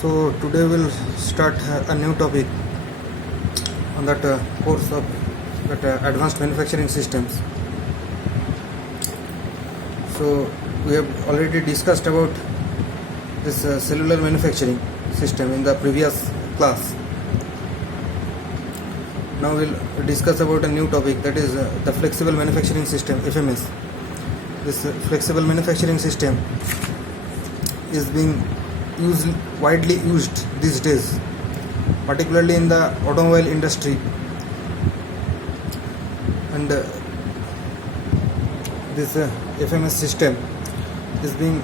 So today we'll start a new topic on that course of that advanced manufacturing systems. So we have already discussed about this cellular manufacturing system in the previous class. Now we'll discuss about a new topic, that is the flexible manufacturing system, FMS. This flexible manufacturing system is being widely used these days, particularly in the automobile industry, and this FMS system is being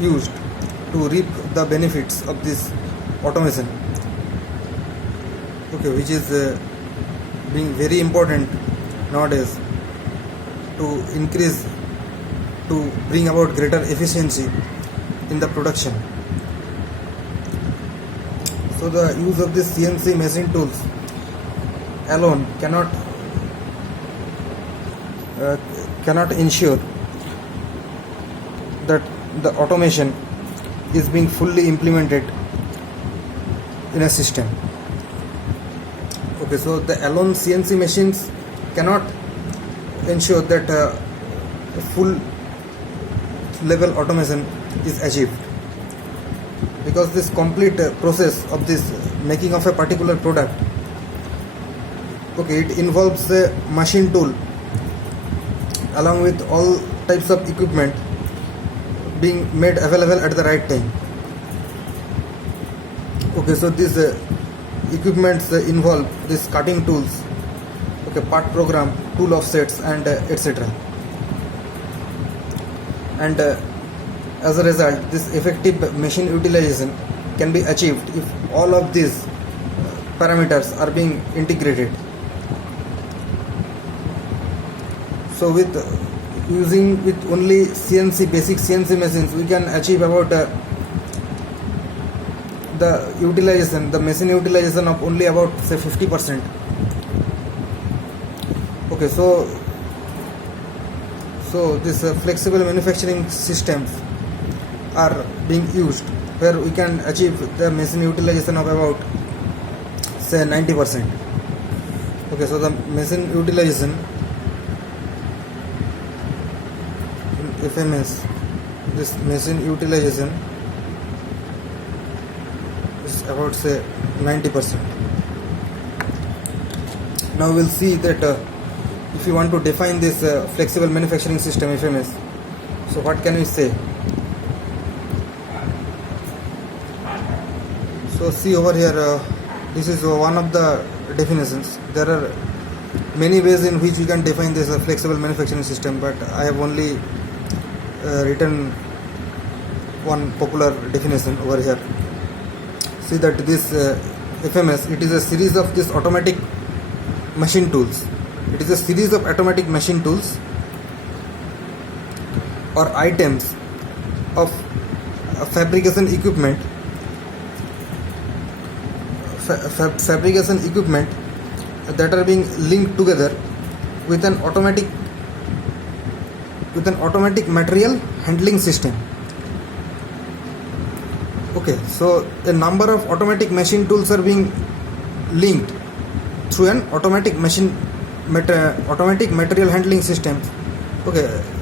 used to reap the benefits of this automation, which is being very important nowadays to bring about greater efficiency in the production. So the use of this CNC machine tools alone cannot ensure that the automation is being fully implemented in a system. So the alone CNC machines cannot ensure that full level automation is achieved, because this complete process of this making of a particular product, it involves a machine tool along with all types of equipment being made available at the right time. So these equipments involve these cutting tools, part program, tool offsets, and etc. And as a result, this effective machine utilization can be achieved if all of these parameters are being integrated. So with only basic CNC machines, we can achieve about the machine utilization of only about say 50%. So this flexible manufacturing systems are being used where we can achieve the machine utilization of about say 90%. So the machine utilization in FMS, this machine utilization is about say 90%. Now we'll see that if you want to define this flexible manufacturing system FMS, so what can we say? So see over here, this is one of the definitions. There are many ways in which we can define this flexible manufacturing system, but I have only written one popular definition over here. See that this FMS, it is a series of these automatic machine tools. It is a series of automatic machine tools or items of fabrication equipment that are being linked together with an automatic material handling system. So a number of automatic machine tools are being linked through an automatic material handling system.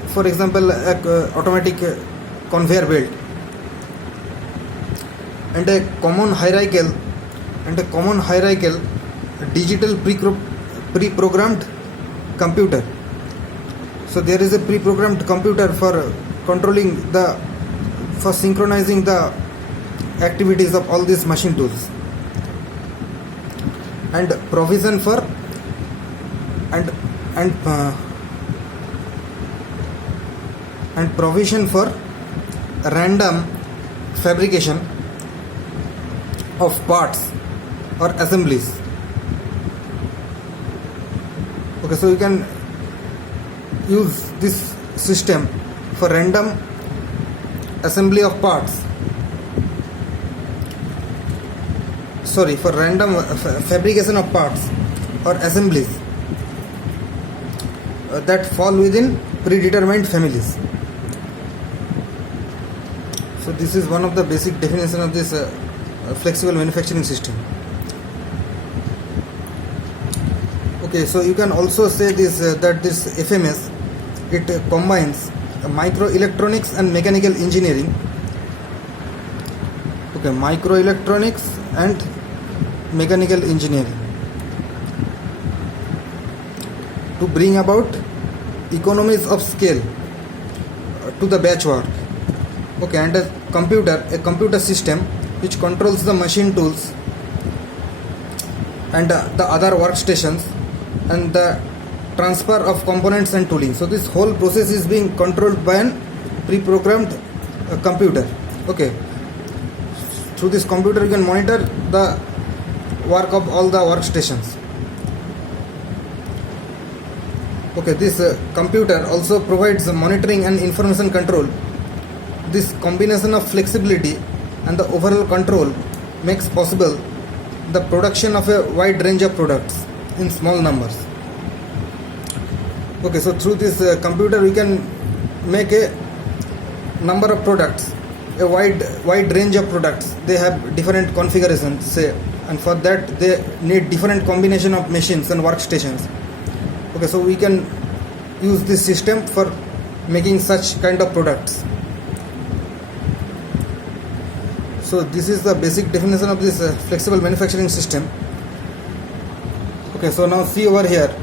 For example, automatic conveyor belt and a common hierarchical digital pre-programmed computer. So there is a pre-programmed computer for synchronizing the activities of all these machine tools, and provision for provision for random fabrication of parts or assemblies. So you can use this system for random assembly of parts, for random fabrication of parts or assemblies that fall within predetermined families. So this is one of the basic definition of this flexible manufacturing system. Okay, so you can also say this that this FMS, it combines microelectronics and mechanical engineering. Okay, microelectronics and mechanical engineering to bring about economies of scale to the batch work. Okay, and a computer system which controls the machine tools and the other workstations and the transfer of components and tooling. So this whole process is being controlled by an pre-programmed computer. Okay, through this computer you can monitor the work of all the workstations. Okay, this computer also provides monitoring and information control. This combination of flexibility and the overall control makes possible the production of a wide range of products in small numbers. Okay, so through this computer we can make a number of products, a wide range of products. They have different configurations, say, and for that they need different combination of machines and workstations. Okay, so we can use this system for making such kind of products. So this is the basic definition of this flexible manufacturing system. Okay, so now see over here.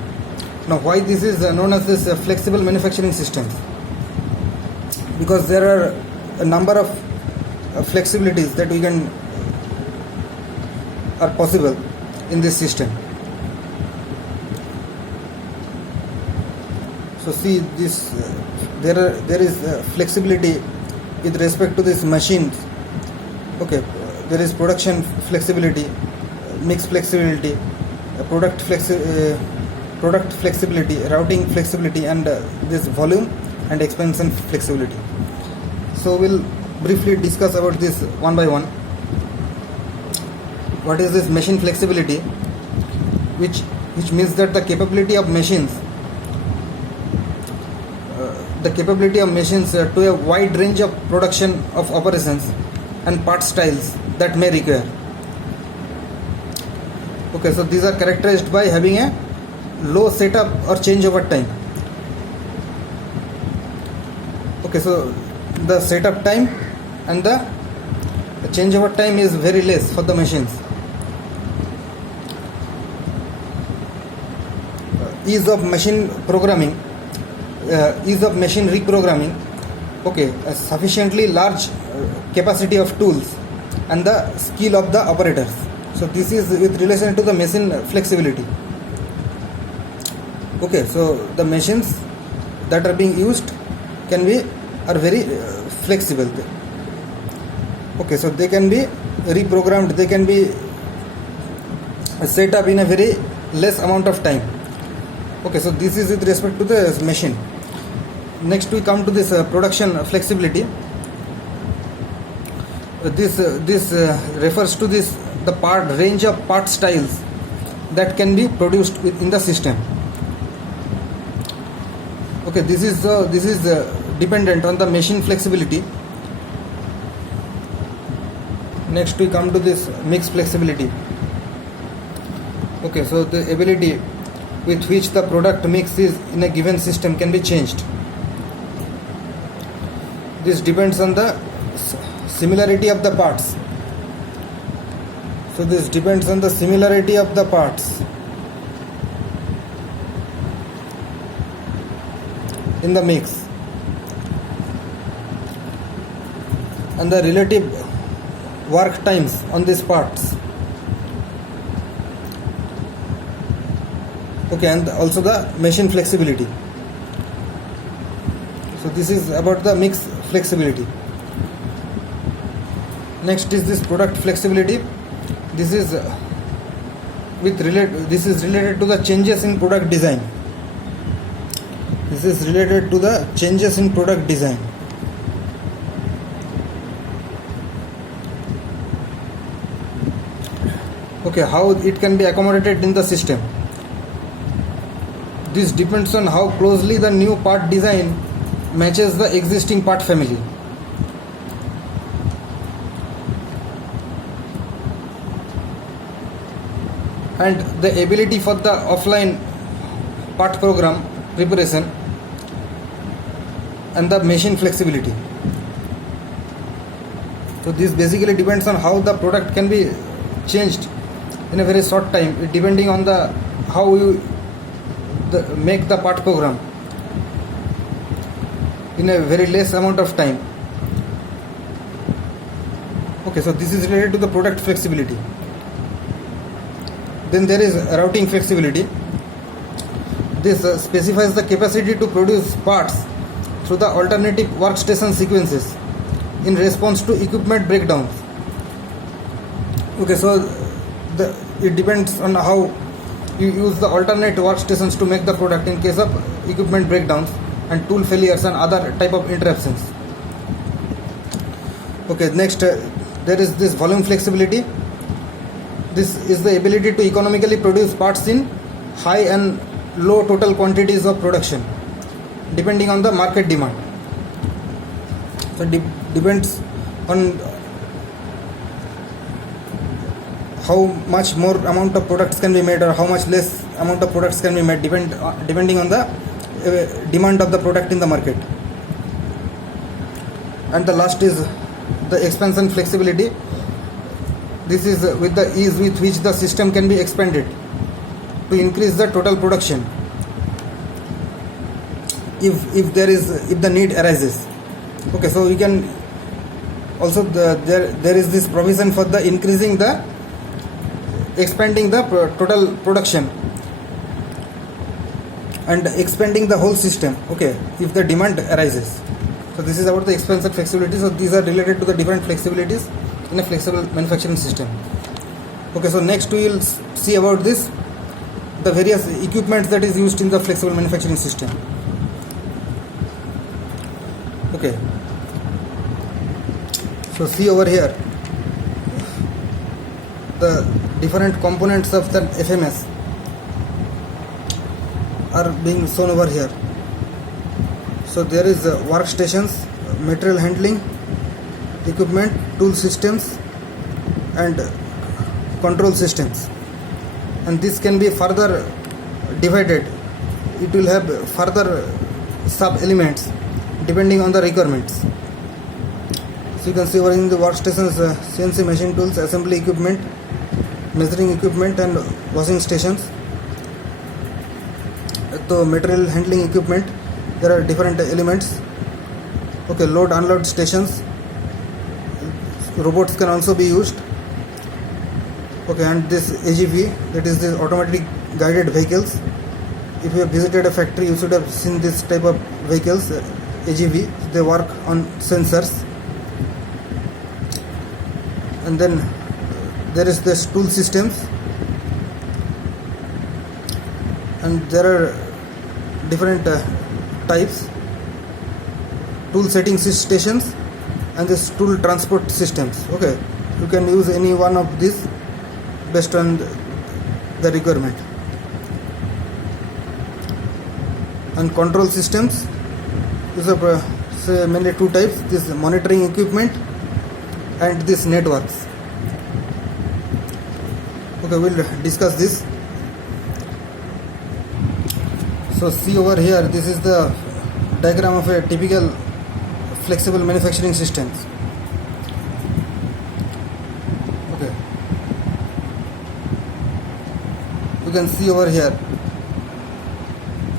Now why this is known as this flexible manufacturing system? Because there are a number of flexibilities that we can are possible in this system. So see this, there is flexibility with respect to these machines. Okay, there is production flexibility, mix flexibility, product flexibility, routing flexibility, and this volume and expansion flexibility. So we'll briefly discuss about this one by one. What is this machine flexibility? Which means that the capability of machines to a wide range of production of operations and part styles that may require. Okay, so these are characterized by having a low setup or changeover time. Okay, so the setup time and the changeover time is very less for the machines. Ease of machine programming, ease of machine reprogramming. Okay, a sufficiently large capacity of tools and the skill of the operators. So this is with relation to the machine flexibility. Okay, so the machines that are being used are very flexible. Okay, so they can be reprogrammed, they can be set up in a very less amount of time. Okay, so this is with respect to the machine. Next we come to this production flexibility. This refers to the range of part styles that can be produced in the system. Okay, this is dependent on the machine flexibility. Next we come to this mix flexibility. Okay, so the ability with which the product mix is in a given system can be changed. This depends on the similarity of the parts. So this depends on the similarity of the parts in the mix and the relative work times on these parts. Okay, and also the machine flexibility. So this is about the mix flexibility. Next is this product flexibility. This is related to the changes in product design. This is related to the changes in product design. Okay, how it can be accommodated in the system. This depends on how closely the new part design matches the existing part family. and the ability for the offline part program preparation and the machine flexibility. So this basically depends on how the product can be changed in a very short time, depending on the how you make the part program in a very less amount of time. Okay, so this is related to the product flexibility. Then there is routing flexibility. This specifies the capacity to produce parts through the alternative workstation sequences in response to equipment breakdowns. Okay, so it depends on how you use the alternate workstations to make the product in case of equipment breakdowns and tool failures and other type of interruptions. Okay, next there is this volume flexibility. This is the ability to economically produce parts in high and low total quantities of production depending on the market demand. So depends on how much more amount of products can be made or how much less amount of products can be made depending on the demand of the product in the market. And the last is the expansion flexibility. This is with the ease with which the system can be expanded to increase the total production if the need arises. Okay, so we can also there is this provision for the expanding the total production and expanding the whole system, okay, if the demand arises. So this is about the expansion flexibility. So these are related to the different flexibilities in a flexible manufacturing system. Okay, so next we will see about this, the various equipment that is used in the flexible manufacturing system. Okay, so see over here the different components of the FMS are being shown over here. So there is workstations, material handling equipment, tool systems and control systems, and this can be further divided. It will have further sub elements depending on the requirements. So you can see over in the workstations, CNC machine tools, assembly equipment, measuring equipment and washing stations. So material handling equipment, there are different elements. Okay, load unload stations, robots can also be used. Okay, and this AGV, that is the automatic guided vehicles. If you have visited a factory, you should have seen this type of vehicles, AGV. They work on sensors. And then there is this tool systems, and there are different types: tool setting stations and this tool transport systems. Okay, you can use any one of these based on the requirement. And control systems, these are mainly two types: this monitoring equipment and this networks. Okay, we'll discuss this. So see over here, this is the diagram of a typical flexible manufacturing systems. Okay, you can see over here.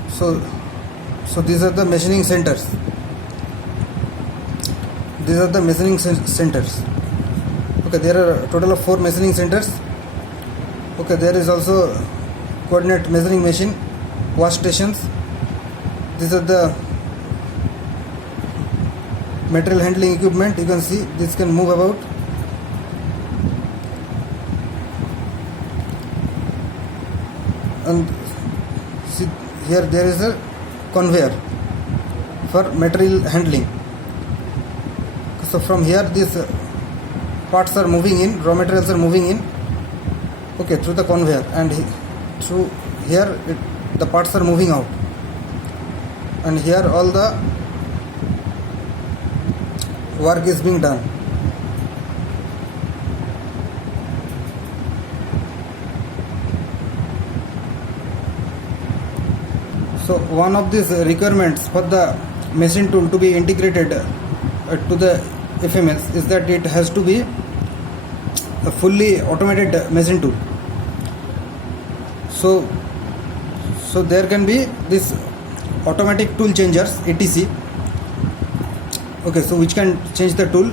So these are the machining centers. These are the machining centers. Okay, there are a total of 4 machining centers. Okay, there is also coordinate measuring machine, wash stations. These are the material handling equipment. You can see this can move about. And see here there is a conveyor for material handling. So from here these parts are moving in, raw materials are moving in, okay, through the conveyor, and through here the parts are moving out, and here all the work is being done. So one of these requirements for the machine tool to be integrated to the FMS is that it has to be a fully automated machine tool. So there can be this automatic tool changers, ATC. Okay, so which can change the tool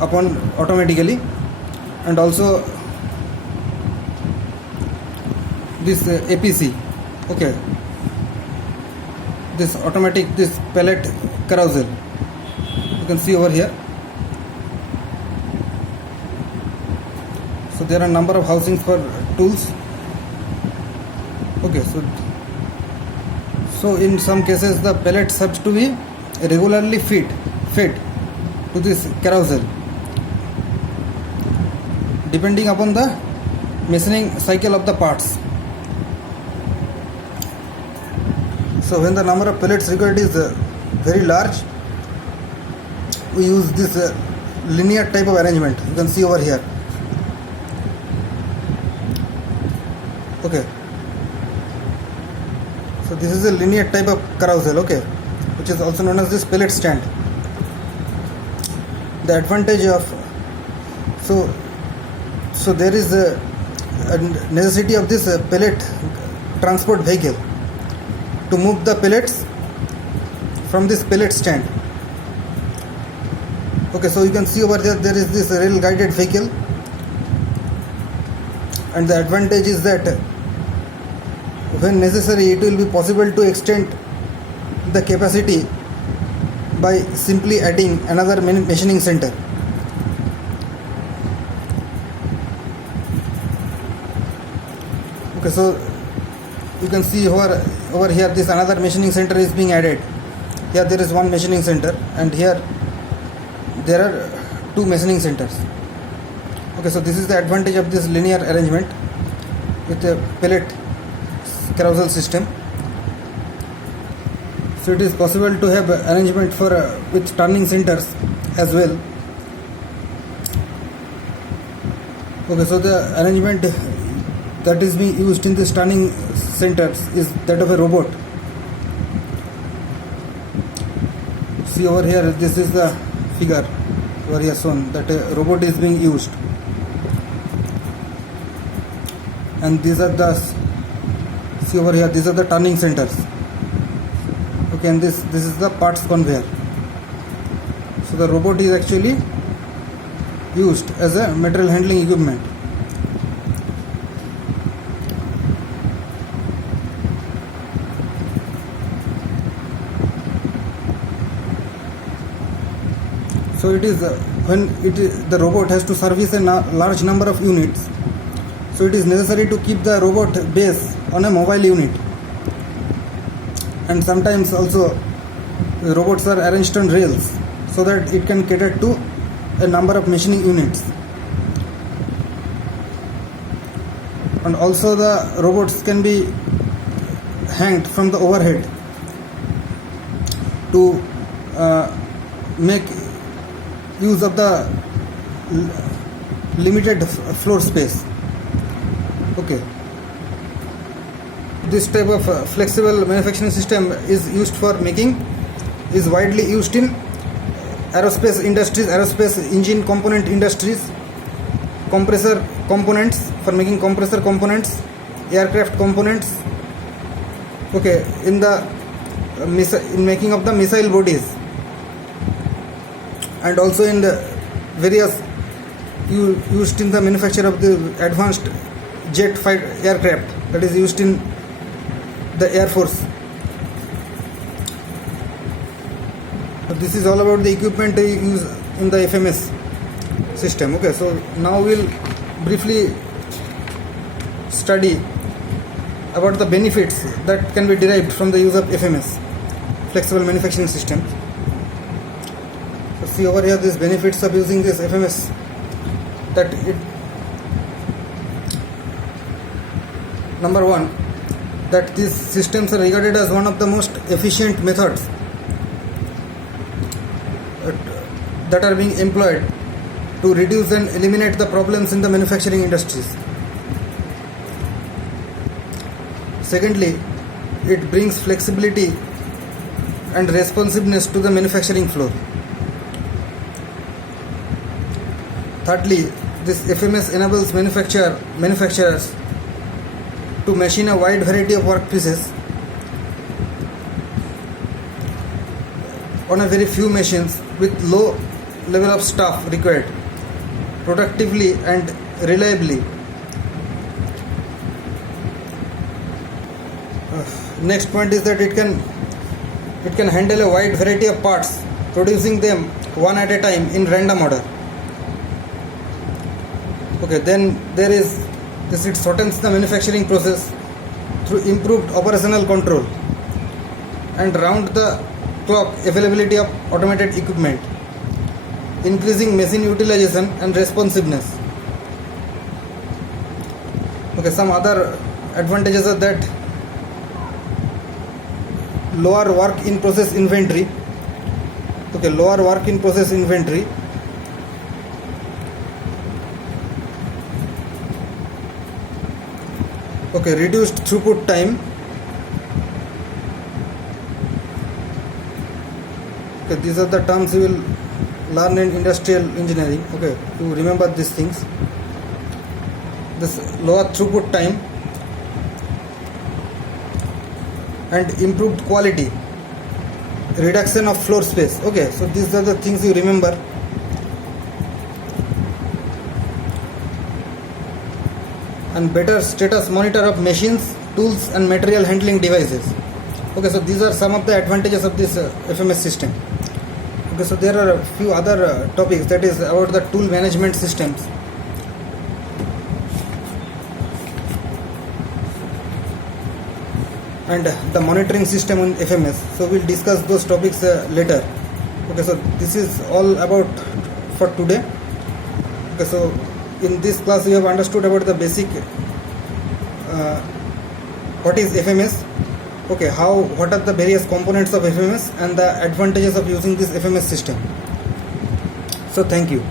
upon automatically, and also this APC. Okay, this automatic, this pallet carousel, you can see over here. So there are a number of housings for tools. Okay, so in some cases the pellets have to be regularly fed to this carousel depending upon the machining cycle of the parts. So when the number of pellets required is very large, we use this linear type of arrangement. You can see over here. Okay, so this is a linear type of carousel, okay, which is also known as this pellet stand. The advantage of so there is a necessity of this pellet transport vehicle to move the pellets from this pellet stand. Okay, so you can see over there is this rail guided vehicle, and the advantage is that when necessary it will be possible to extend the capacity by simply adding another machining center. Okay, so you can see over here this another machining center is being added. Here there is one machining center, and here there are two machining centers. Okay, so this is the advantage of this linear arrangement with a pellet carousel system. So it is possible to have arrangement for with turning centers as well. Okay, so the arrangement that is being used in this turning centers is that of a robot. See over here, this is the figure where he has shown that a robot is being used, and these are the, see over here, these are the turning centers. Okay, and this is the parts conveyor. So the robot is actually used as a material handling equipment. So it is when the robot has to service a large number of units, so it is necessary to keep the robot base on a mobile unit, and sometimes also the robots are arranged on rails so that it can cater to a number of machining units. And also the robots can be hanged from the overhead to make use of the limited floor space. Okay, this type of flexible manufacturing system is widely used in aerospace industries, aerospace engine component industries, compressor components, for making compressor components, aircraft components. Okay, in making of the missile bodies, and also in the various used in the manufacture of the advanced jet fighter aircraft that is used in the Air Force. So this is all about the equipment used in the FMS system. Okay, so now we'll briefly study about the benefits that can be derived from the use of FMS, flexible manufacturing system. So see over here these benefits of using this FMS, that it, number one, that these systems are regarded as one of the most efficient methods that are being employed to reduce and eliminate the problems in the manufacturing industries. Secondly, it brings flexibility and responsiveness to the manufacturing floor. Thirdly, this FMS enables manufacturers to machine a wide variety of work pieces on a very few machines with low level of staff required productively and reliably. Next point is that it can handle a wide variety of parts, producing them one at a time in random order. Okay, then there is this, it shortens the manufacturing process through improved operational control and round the clock availability of automated equipment, increasing machine utilization and responsiveness. Okay, some other advantages are that lower work in process inventory. Okay, lower work in process inventory. Okay, reduced throughput time. Okay, these are the terms you will learn in industrial engineering. Okay, you remember these things. This lower throughput time and improved quality, reduction of floor space. Okay, so these are the things you remember. And better status monitor of machines, tools and material handling devices. Okay, so these are some of the advantages of this FMS system. Okay, so there are a few other topics, that is about the tool management systems. And the monitoring system on FMS. So we'll discuss those topics later. Okay, so this is all about for today. Okay, so in this class we have understood about the basic what is FMS. Okay, what are the various components of FMS and the advantages of using this FMS system. So thank you.